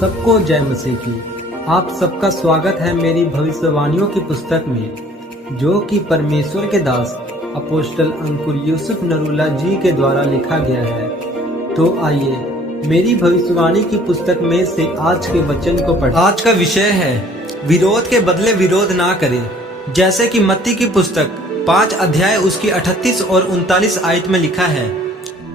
सबको जय मसीह की। आप सबका स्वागत है मेरी भविष्यवाणियों की पुस्तक में, जो कि परमेश्वर के दास अपोस्टल अंकुर यूसुफ नरूला जी के द्वारा लिखा गया है। तो आइए मेरी भविष्यवाणी की पुस्तक में से आज के वचन को पढ़ें। आज का विषय है विरोध के बदले विरोध ना करें। जैसे कि मत्ती की पुस्तक 5 अध्याय उसकी 38 और 39 आयत में लिखा है,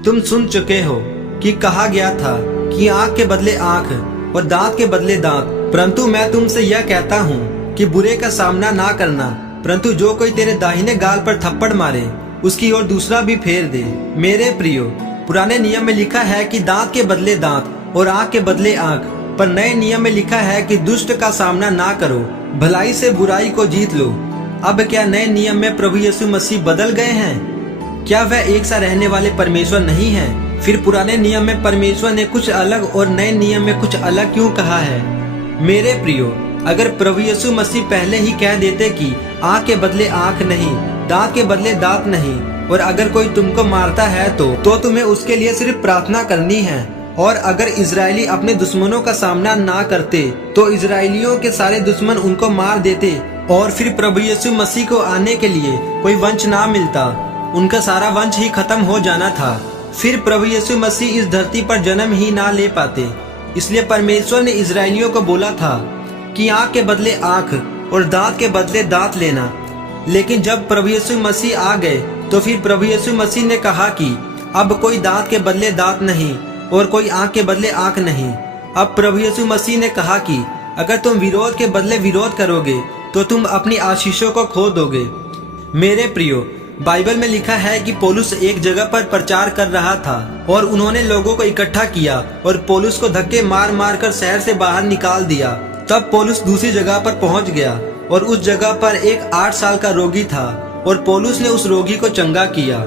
तुम सुन चुके हो कि कहा गया था कि आंख के बदले आंख और दांत के बदले दांत, परंतु मैं तुमसे यह कहता हूँ कि बुरे का सामना ना करना, परंतु जो कोई तेरे दाहिने गाल पर थप्पड़ मारे उसकी ओर दूसरा भी फेर दे। मेरे प्रियो, पुराने नियम में लिखा है कि दांत के बदले दांत और आंख के बदले आंख, पर नए नियम में लिखा है कि दुष्ट का सामना ना करो, भलाई से बुराई को जीत लो। अब क्या नए नियम में प्रभु यीशु मसीह बदल गए हैं? क्या वह एक सा रहने वाले परमेश्वर नहीं है? फिर पुराने नियम में परमेश्वर ने कुछ अलग और नए नियम में कुछ अलग क्यों कहा है? मेरे प्रियो, अगर प्रभु यीशु मसीह पहले ही कह देते कि आंख के बदले आंख नहीं, दांत के बदले दांत नहीं, और अगर कोई तुमको मारता है तो तुम्हें उसके लिए सिर्फ प्रार्थना करनी है। और अगर इजरायली अपने दुश्मनों का सामना ना करते तो इजरायलियों के सारे दुश्मन उनको मार देते, और फिर प्रभु यीशु मसीह को आने के लिए कोई वंश ना मिलता, उनका सारा वंश ही खत्म हो जाना था। फिर प्रभु यीशु मसीह इस धरती पर जन्म ही ना ले पाते। इसलिए परमेश्वर ने इजरायलियों को बोला था कि आंख के बदले आंख और दांत के बदले दांत लेना। लेकिन जब प्रभु यीशु मसीह आ गए तो फिर प्रभु यीशु मसीह ने कहा कि अब कोई दांत के बदले दांत नहीं और कोई आंख के बदले आंख नहीं। अब प्रभु यीशु मसीह ने कहा कि अगर तुम विरोध के बदले विरोध करोगे तो तुम अपनी आशीषों को खो दोगे। मेरे प्रियो, बाइबल में लिखा है कि पौलुस एक जगह पर प्रचार कर रहा था और उन्होंने लोगों को इकट्ठा किया और पौलुस को धक्के मार मार कर शहर से बाहर निकाल दिया। तब पौलुस दूसरी जगह पर पहुंच गया और उस जगह पर एक 8 साल का रोगी था और पौलुस ने उस रोगी को चंगा किया।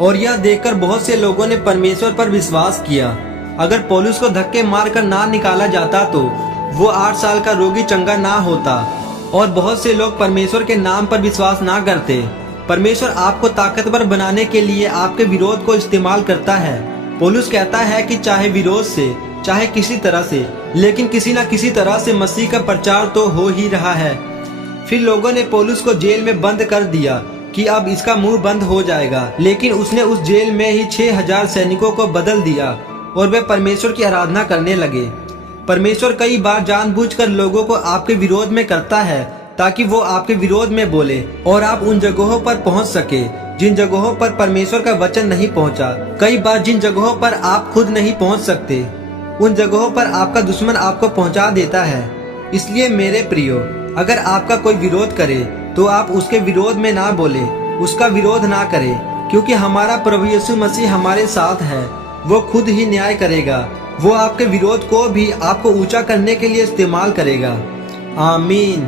और यह देखकर बहुत से लोगों ने परमेश्वर पर विश्वास किया। अगर पौलुस को धक्के मार कर ना निकाला जाता तो वो 8 साल का रोगी चंगा ना होता और बहुत से लोग परमेश्वर के नाम पर विश्वास ना करते। परमेश्वर आपको ताकतवर बनाने के लिए आपके विरोध को इस्तेमाल करता है। पौलुस कहता है कि चाहे विरोध से, चाहे किसी तरह से, लेकिन किसी न किसी तरह से मसीह का प्रचार तो हो ही रहा है। फिर लोगों ने पौलुस को जेल में बंद कर दिया कि अब इसका मुंह बंद हो जाएगा, लेकिन उसने उस जेल में ही 6000 सैनिकों को बदल दिया और वे परमेश्वर की आराधना करने लगे। परमेश्वर कई बार जानबूझकर लोगों को आपके विरोध में करता है ताकि वो आपके विरोध में बोले और आप उन जगहों पर पहुंच सके जिन जगहों पर परमेश्वर का वचन नहीं पहुंचा। कई बार जिन जगहों पर आप खुद नहीं पहुंच सकते, उन जगहों पर आपका दुश्मन आपको पहुंचा देता है। इसलिए मेरे प्रियो, अगर आपका कोई विरोध करे तो आप उसके विरोध में ना बोले, उसका विरोध ना करे, क्योंकि हमारा प्रभु यीशु मसीह हमारे साथ है। वो खुद ही न्याय करेगा। वो आपके विरोध को भी आपको ऊंचा करने के लिए इस्तेमाल करेगा। आमीन।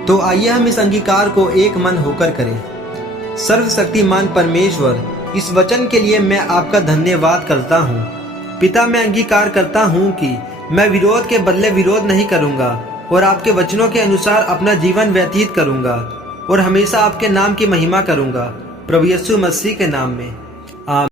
तो आइए हम इस अंगीकार को एक मन होकर करें। सर्वशक्तिमान परमेश्वर, इस वचन के लिए मैं आपका धन्यवाद करता हूँ। पिता, मैं अंगीकार करता हूँ कि मैं विरोध के बदले विरोध नहीं करूँगा और आपके वचनों के अनुसार अपना जीवन व्यतीत करूँगा और हमेशा आपके नाम की महिमा करूँगा, प्रभु यीशु मसीह के नाम में।